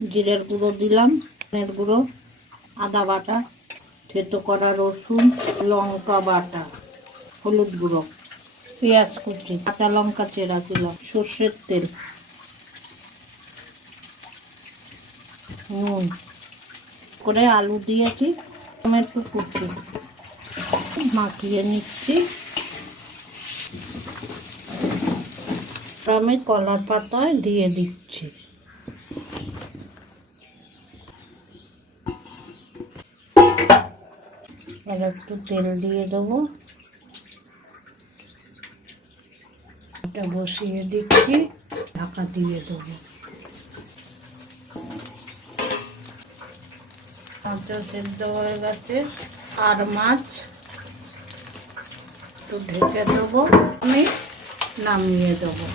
জিরের গুঁড়ো দিলাম, ধনের গুঁড়ো, আদা বাটা, থেতো করা রসুন, লঙ্কা বাটা, হলুদ গুঁড়ো, পেঁয়াজ কুচি, কাঁচা লঙ্কা চেরা দিলাম, সর্ষের তেল, নুন করে আলু দিয়েছি, টমেটো কুচি মাখিয়ে নিচ্ছি। আমি কলার পাতায় দিয়ে দিচ্ছি। আর একটু তেল দিয়ে দেবো, এটা বসিয়ে দিচ্ছি, ঢাকা দিয়ে দেবো। মাছটা সেদ্ধ হয়ে গেছে, আর মাছ একটু ঢেকে দেবো, আমি নামিয়ে দেবো।